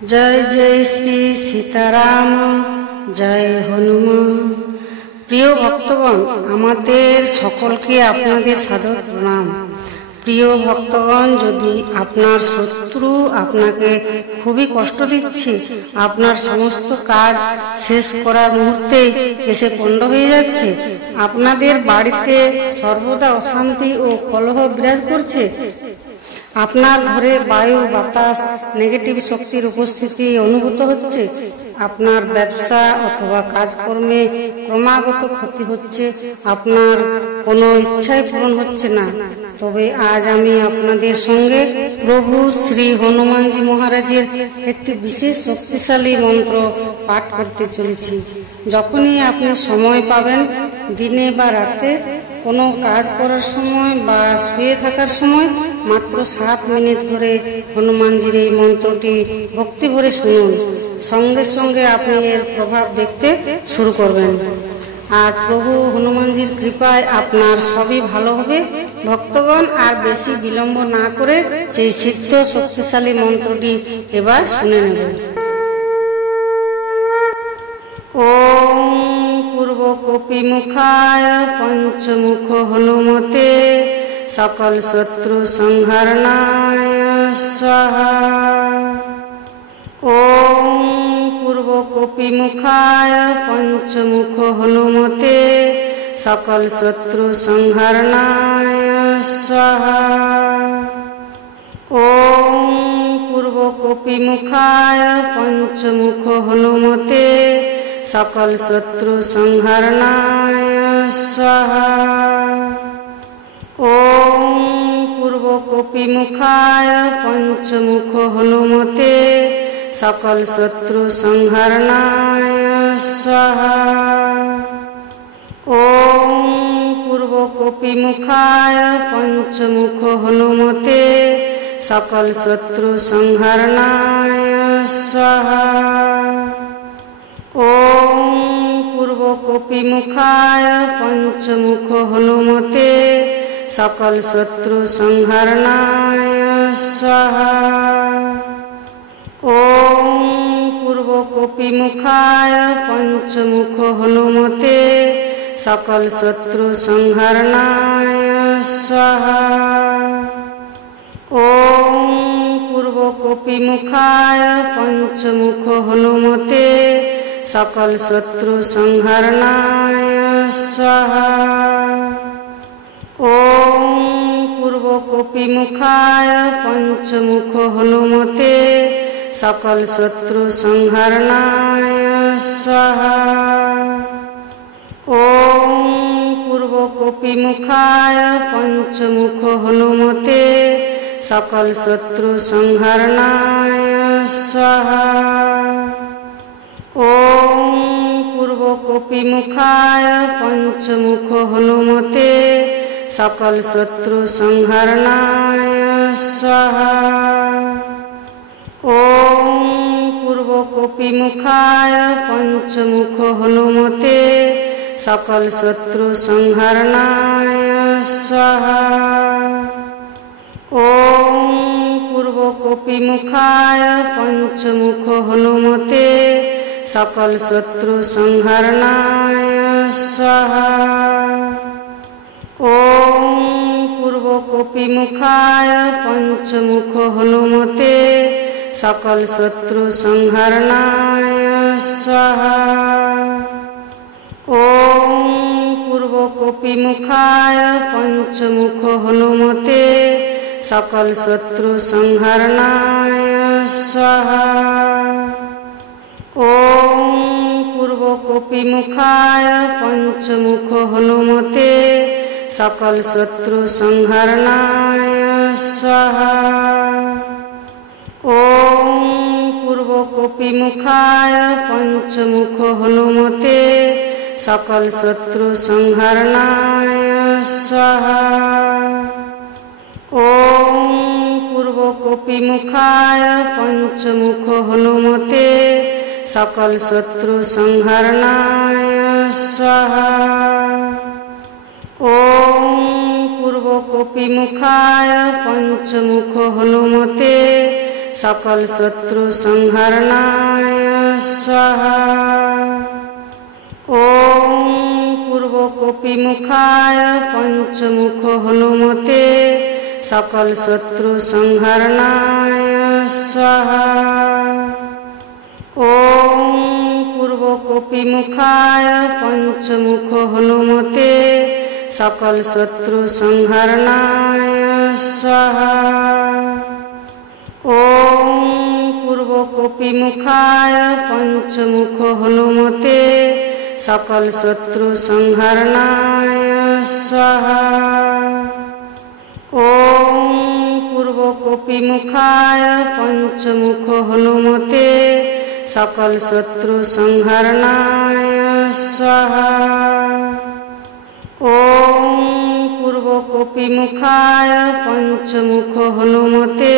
जय जय श्री सीताराम, जय हनुमान। प्रिय भक्तगण, आमादेर सकलके आपनादेर सादर प्रणाम। प्रिय भक्तगण, यदि आपनार शत्रु आपनाके खूबই कष्ट दिচ্ছে, আপনার সমস্ত কাজ শেষ করার মুহূর্তে এসে পণ্ড হয়ে যাচ্ছে, আপনাদের বাড়িতে সর্বদা অশান্তি ও কলহ বিরাজ করছে, আপনার ঘরে বায়ু বাতাস নেগেটিভ শক্তির উপস্থিতি অনুভূত হচ্ছে, আপনার ব্যবসা অথবা কাজকর্মে ক্রমাগত ক্ষতি হচ্ছে, আপনার কোনো ইচ্ছাই পূরণ হচ্ছে না, তবে আজ আমি আপনাদের সঙ্গে প্রভু শ্রী হনুমানজি মহারাজের একটি বিশেষ শক্তিশালী মন্ত্র পাঠ করতে চলেছি। যখনই আপনি সময় পাবেন, দিনে বা রাতে কোনো কাজ করার সময় বা শুয়ে থাকার সময় মাত্র 7 মিনিট ধরে হনুমানজির এই মন্ত্রটি ভক্তি ভরে শুনুন। সঙ্গে সঙ্গে আপনি এর প্রভাব দেখতে শুরু করবেন, আর প্রভু হনুমানজির কৃপায় আপনার সবই ভালো হবে। ভক্তগণ, আর বেশি বিলম্ব না করে সেই সিদ্ধ শক্তিশালী মন্ত্রটি এবার শুনে নেবেন। ওম পূর্ব কপিমুখায় পঞ্চমুখ হনুমতে সকল শত্রু সংহরণায় স্বাহা। ওম পূর্ব কপিমুখায় পঞ্চমুখ হনুমতে সকল শত্রু সংহরণায় স্বাহা। ওম পূর্ব কপিমুখায় পঞ্চমুখ হনুমতে সকল শত্রু সংহরণায় স্বাহা। ওম পূর্ব কপিমুখায় পঞ্চমুখ হনুমতে সকল শত্রু সংহরণায় স্বাহা। ওম পূর্ব কপিমুখায় পঞ্চমুখ হনুমতে সকল শত্রু সংহরণায় স্বাহা। ওম পূর্ব কপিমুখায় পঞ্চমুখ হনুমতে সকল শত্রু সংহরণায় স্বাহা। ওম পূর্ব কপিমুখায় পঞ্চমুখ হনুমতে সকল শত্রু সংহরণায় স্বাহা। ওম পূর্ব কপিমুখায় পঞ্চমুখ হনুমতে সকল শত্রু সংহরণায় স্বাহা। ওম পূর্ব কপিমুখায় পঞ্চমুখ হনুমতে সকল শত্রু সংহরণায় স্বাহা। ওম পূর্ব কপিমুখায় পঞ্চমুখ হনুমতে সকল শত্রু সংহরণায় স্বাহা। ওম পূর্ব কপিমুখায় পঞ্চমুখ হনুমতে সকল শত্রু সংহরণায় স্বাহা। ওম পূর্ব কপিমুখায় পঞ্চমুখ হনুমতে সকল শত্রু সংহরণায় স্বাহা। ওম পূর্ব কপিমুখায় পঞ্চমুখ হনুমতে সকল শত্রু সংহরণায় স্বাহা। ওম পূর্ব কপিমুখায় পঞ্চমুখ হনুমতে সকল শত্রু সংহরণায় স্বাহা। ওম পূর্ব কপিমুখায় পঞ্চমুখ হনুমতে সকল শত্রু সংহরণায় স্বাহা। ওম পূর্ব কপিমুখায় পঞ্চমুখ হনুমতে সকল শত্রু সংহরণায় স্বাহা। ওম পূর্ব কপিমুখায় পঞ্চমুখ হনুমতে সকল শত্রু সংহরণায় স্বাহা। ওম পূর্ব কপিমুখায় পঞ্চমুখ হনুমতে সকল শত্রু সংহরণায় স্বাহা। ওম পূর্ব কপিমুখায় পঞ্চমুখ হনুমতে सकल शत्रु संहरणाय स्वाहा। ओम पूर्वकोपिमुखाय पंचमुख हनुमते सकल शत्रु संहरणाय स्वाहा। ओम पूर्वकोपिमुखाय पंचमुख हनुमते सकल शत्रु संहरणाय स्वाहा। ओम पूर्वकोपिमुखाय पंचमुख हनुमते सकल शत्रु संहरणाय स्वाहा। ओम पूर्वकोपिमुखाय पंचमुख हनुमते सकल शत्रु संहरणाय स्वाहा। ओम पूर्वकोपिमुखाय पंचमुख हनुमते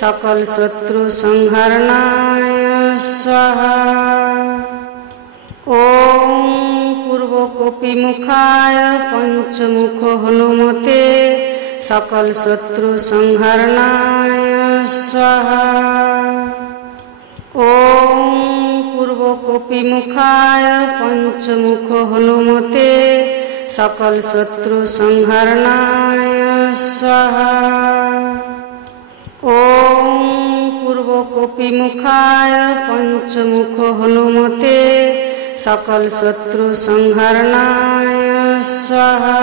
सकल शत्रु संहरणाय स्वाहा। ओम पूर्वकोपिमुखाय पंचमुख हनुमते सकल शत्रु संहरणाय स्वाहा। ओम पूर्वकोपिमुखाय पंचमुख हनुमते सकल शत्रु संहरणाय स्वाहा। ओम पूर्वकोपिमुखाय पंचमुख हनुमते सकल शत्रु संहरणाय स्वाहा।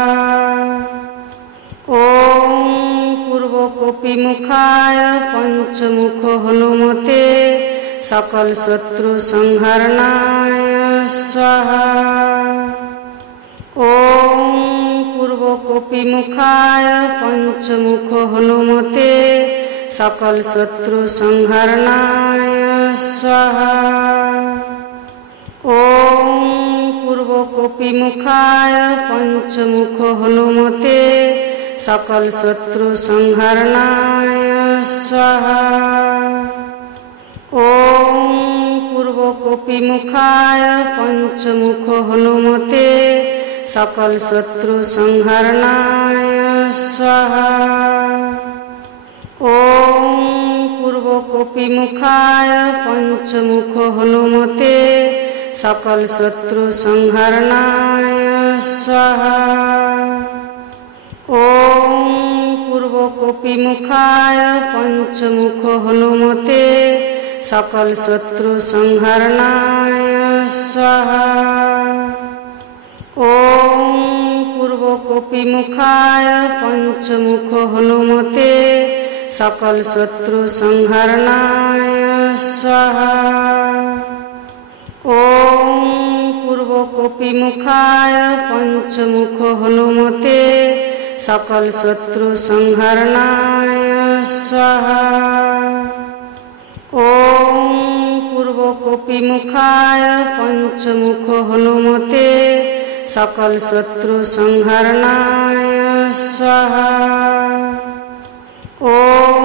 ओम पूर्वकोपिमुखाय पंचमुख हनुमते सकल शत्रु संहरणाय स्वाहा। ओम पूर्वकोपिमुखाय पंचमुख हनुमते सकल शत्रु संहरणाय स्वाहा। ओम पूर्वकोपिमुखाय पंचमुख हनुमते सकल शत्रु संहरणाय स्वाहा। ओम पूर्वकोपिमुखाय पंचमुख हनुमते सकल शत्रु संहरणाय स्वाहा। ओम पूर्वकोपिमुखाय पंचमुख हनुमते सकल शत्रु संहरणाय स्वाहा। ओम पूर्वकोपिमुखाय पंचमुख हनुमते सकल शत्रु संहरणाय स्वाहा। ओम पूर्वकोपिमुखाय पंचमुख हनुमते सकल शत्रु संहरणाय स्वाहा। ओम पूर्वकोपिमुखाय पंचमुख हनुमते सकल शत्रु संहरणाय स्वाहा। ओम पूर्वकोपिमुखाय पंचमुख हनुमते सकल शत्रु संहरणाय स्वाहा। ओम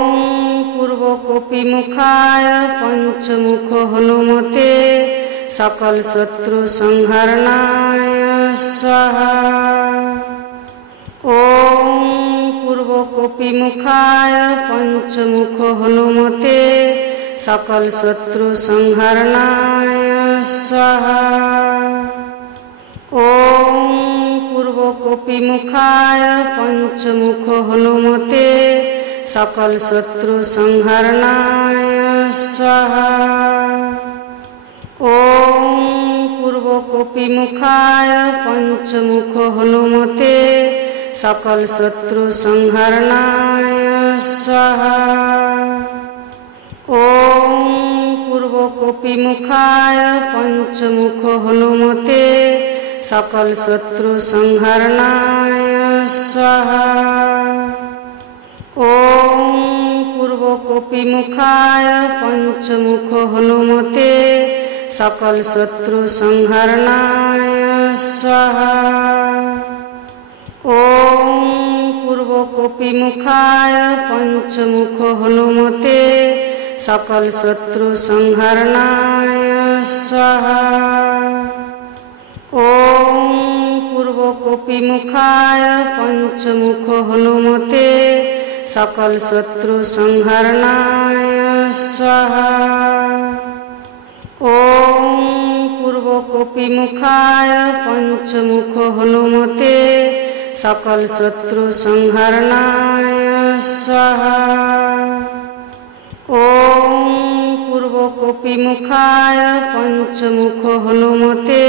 पूर्वकोपिमुखाय पंचमुख हनुमते सकल शत्रु संहरणाय स्वाहा। ओम पूर्वकोपिमुखाय पंचमुख हनुमते सकल शत्रु संहरणाय स्वाहा। ओम पूर्वकोपिमुखाय पंचमुख हनुमते सकल शत्रु संहरणाय स्वाहा। ओम पूर्वकोपिमुखाय पंचमुख हनुमते सकल शत्रु संहरणाय स्वाहा। ओम पूर्वकोपिमुखाय पंचमुख हनुमते सकल शत्रु संहरणाय स्वाहा। ओम पूर्वकोपिमुखाय पंचमुख हनुमते सकल शत्रु संहरणाय स्वाहा। ओम पूर्वकोपिमुखाय पंचमुख हनुमते सकल शत्रु संहरणाय स्वाहा। ओम पूर्वकोपिमुखाय पंचमुख हनुमते सकल शत्रु संहरणाय स्वाहा। ॐ पूर्वकपिमुखाय पंचमुख हनुमते सकल शत्रु संहरणाय स्वाहा। ॐ पूर्वकपिमुखाय पंचमुख हनुमते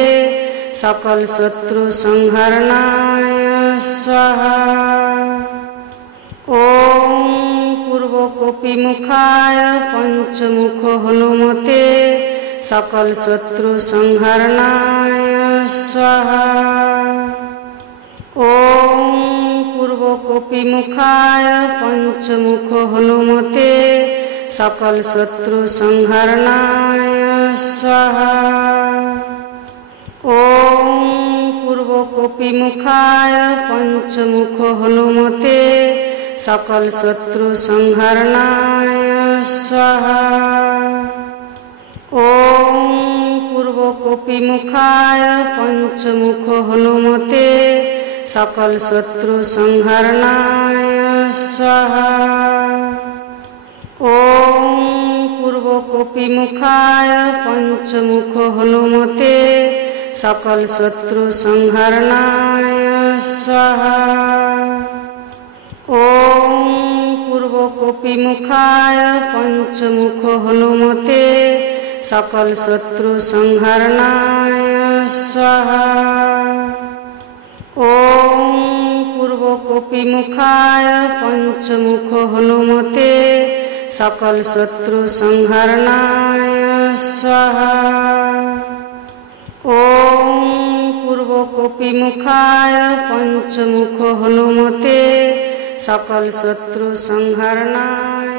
सकल शत्रु संहरणाय स्वाहा। ॐ पूर्वकपिमुखाय पंचमुख हनुमते सकल शत्रु संहरणाय स्वाहा। ॐ पूर्वकपिमुखाय पंचमुख हनुमते सकल शत्रु संहरणाय स्वाहा। ॐ पूर्वकपिमुखाय पंचमुख हनुमते सकल शत्रु संहरणाय स्वाहा। ॐ पूर्वकपिमुखाय पंचमुख हनुमते सकल शत्रु संहरणाय स्वाहा। ॐ पूर्वकपिमुखाय पंचमुख हनुमते सकल शत्रु संहरणाय स्वाहा। ॐ पूर्वकपिमुखाय पंचमुख हनुमते सकल शत्रु संहरणाय स्वाहा। ॐ पूर्वकपिमुखाय पंचमुख हनुमते सकल शत्रु संहरणाय स्वाहा। ॐ पूर्वकपिमुखाय पंचमुख हनुमते सकल शत्रु संहरणाय